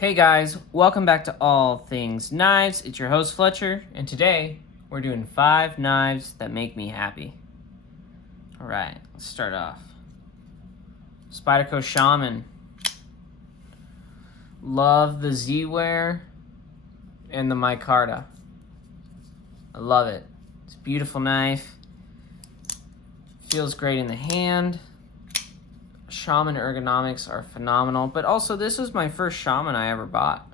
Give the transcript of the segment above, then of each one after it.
Hey guys, welcome back to All Things Knives. It's your host Fletcher, and today we're doing 5 knives that make me happy. Alright, let's start off. Spyderco Shaman. Love the Z-Wear and the micarta. I love it. It's a beautiful knife. Feels great in the hand. Shaman ergonomics are phenomenal, but also this was my first Shaman I ever bought.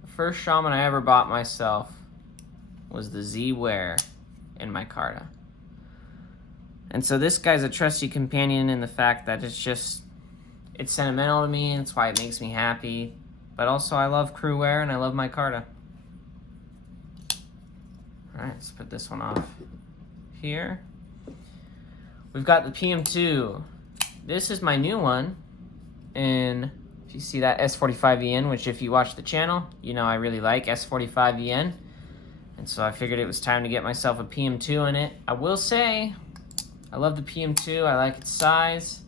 The first Shaman I ever bought myself was the Z-Wear in micarta. And so this guy's a trusty companion in the fact that it's sentimental to me, and it's why it makes me happy. But also I love crew wear and I love micarta. Alright, let's put this one off here. We've got the PM2. This is my new one, and if you see that S45EN, which if you watch the channel, you know I really like S45EN, and so I figured it was time to get myself a PM2 in it. I will say, I love the PM2, I like its size.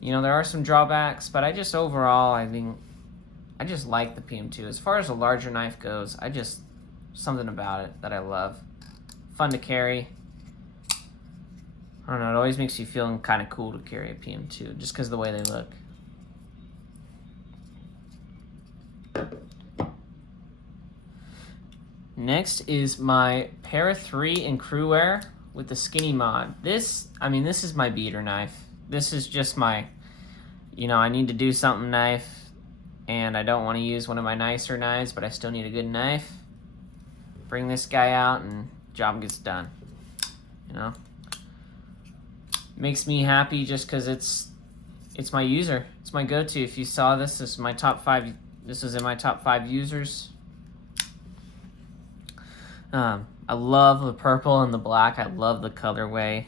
You know, there are some drawbacks, but I just overall, I just like the PM2. As far as a larger knife goes, something about it that I love. Fun to carry. I don't know, it always makes you feel kind of cool to carry a PM2, just because of the way they look. Next is my Para 3 in crew wear with the skinny mod. This is my beater knife. This is just my, I need to do something knife, and I don't want to use one of my nicer knives, but I still need a good knife. Bring this guy out, and job gets done, Makes me happy just because it's my user. It's my go-to. If you saw this is my top 5. This is in my top 5 users. I love the purple and the black. I love the colorway.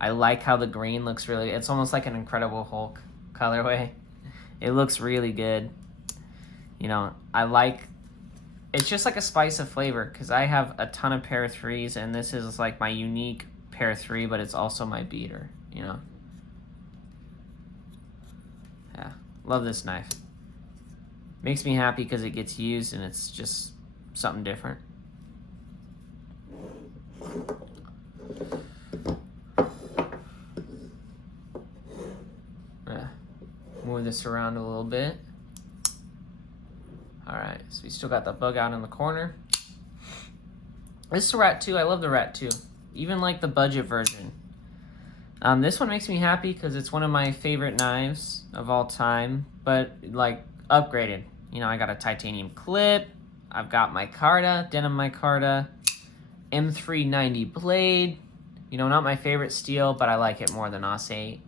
I like how the green looks it's almost like an Incredible Hulk colorway. It looks really good. It's just like a spice of flavor because I have a ton of Para 3s, and this is like my unique Para 3, but it's also my beater, Yeah, love this knife. Makes me happy because it gets used and it's just something different. Move this around a little bit. Alright, so we still got the bug out in the corner. This is a Rat 2. I love the Rat 2. Even like the budget version. This one makes me happy because it's one of my favorite knives of all time, but like upgraded. I got a titanium clip. I've got micarta, denim micarta, M390 blade. Not my favorite steel, but I like it more than AUS-8.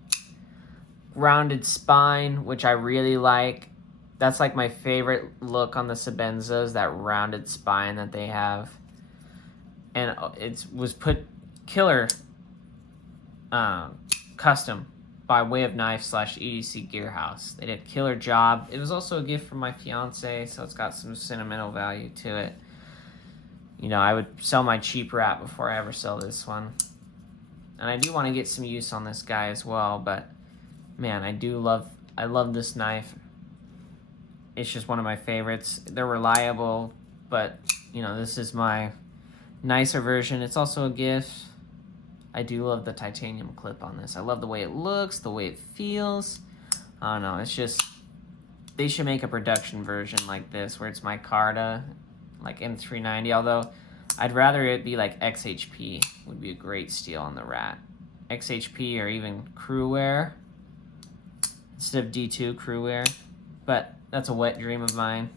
Rounded spine, which I really like. That's like my favorite look on the Sebenzas, that rounded spine that they have. And it was put killer custom by Way of Knife / EDC Gearhouse. They did a killer job. It was also a gift from my fiance, so it's got some sentimental value to it. I would sell my cheap Rat before I ever sell this one. And I do want to get some use on this guy as well, but man, I love this knife. It's just one of my favorites. They're reliable, but this is my nicer version. It's also a gift. I do love the titanium clip on this. I love the way it looks, the way it feels. I don't know, it's just, they should make a production version like this where it's micarta, like M390, although I'd rather it be like XHP would be a great steal on the Rat. XHP or even crew wear instead of D2 crew wear, but that's a wet dream of mine,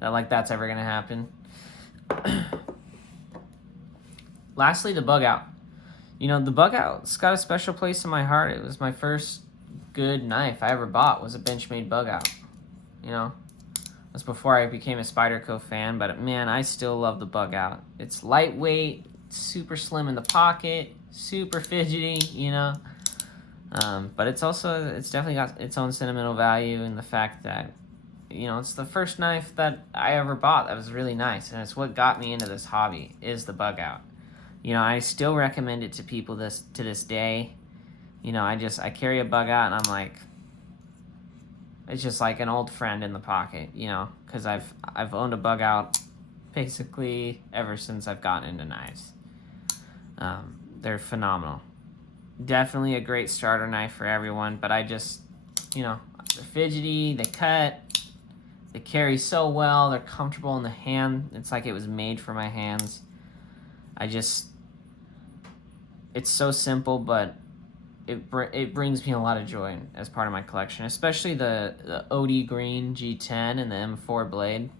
that's ever gonna happen. Lastly, the bug out. The bug out's got a special place in my heart. It was my first good knife I ever bought, was a Benchmade bug out. That's before I became a Spyderco fan, but man, I still love the bug out. It's lightweight, super slim in the pocket, super fidgety, but it's definitely got its own sentimental value in the fact that, it's the first knife that I ever bought that was really nice, and it's what got me into this hobby, is the bug out. I still recommend it to people to this day. I carry a bug out and I'm like, It's just like an old friend in the pocket, you know, because I've owned a bug out basically ever since I've gotten into knives. They're phenomenal. Definitely a great starter knife for everyone, but I just, you know, they're fidgety, they cut, they carry so well, they're comfortable in the hand. It's like it was made for my hands. It's so simple, but it brings me a lot of joy as part of my collection, especially the OD Green G10 and the M4 blade.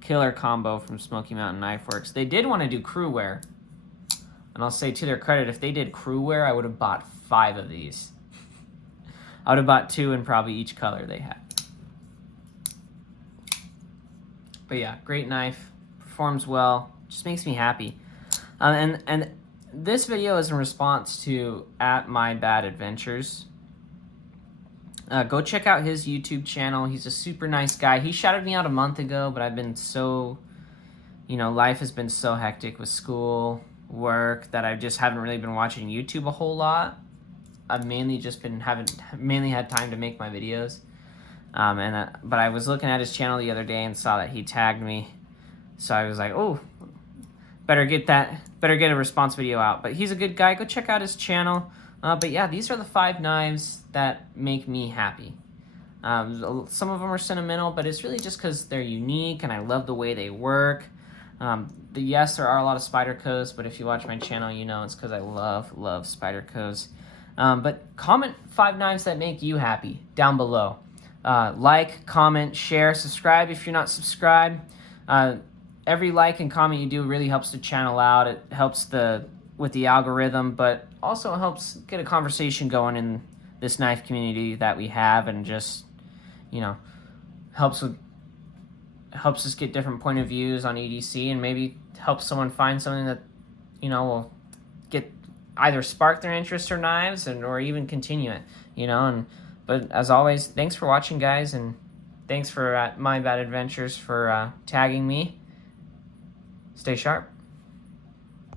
Killer combo from Smoky Mountain Knife Works. They did want to do crew wear, and I'll say to their credit, if they did crew wear, I would have bought 5 of these. I would have bought 2 in probably each color they had. But yeah, great knife, performs well, just makes me happy. And this video is in response to @MyBadAdventures. Go check out his YouTube channel. He's a super nice guy. He shouted me out a month ago, but I've been so, you know, life has been so hectic with school, work, that I just haven't really been watching YouTube a whole lot. I've mainly just been mainly had time to make my videos. But I was looking at his channel the other day and saw that he tagged me. So I was like, oh, better get a response video out. But he's a good guy. Go check out his channel. But yeah, these are the 5 knives that make me happy. Some of them are sentimental, but it's really just because they're unique and I love the way they work. Yes, there are a lot of Spydercos, but if you watch my channel, you know it's because I love Spydercos. But comment 5 knives that make you happy down below. Like, comment, share, subscribe if you're not subscribed. Every like and comment you do really helps the channel out. It helps with the algorithm, but also helps get a conversation going in this knife community that we have, and just, you know, helps us get different point of views on EDC, and maybe helps someone find something that, you know, will get either spark their interest or knives, or even continue it, you know. But as always, thanks for watching, guys, and thanks for My Bad Adventures for tagging me. Stay sharp.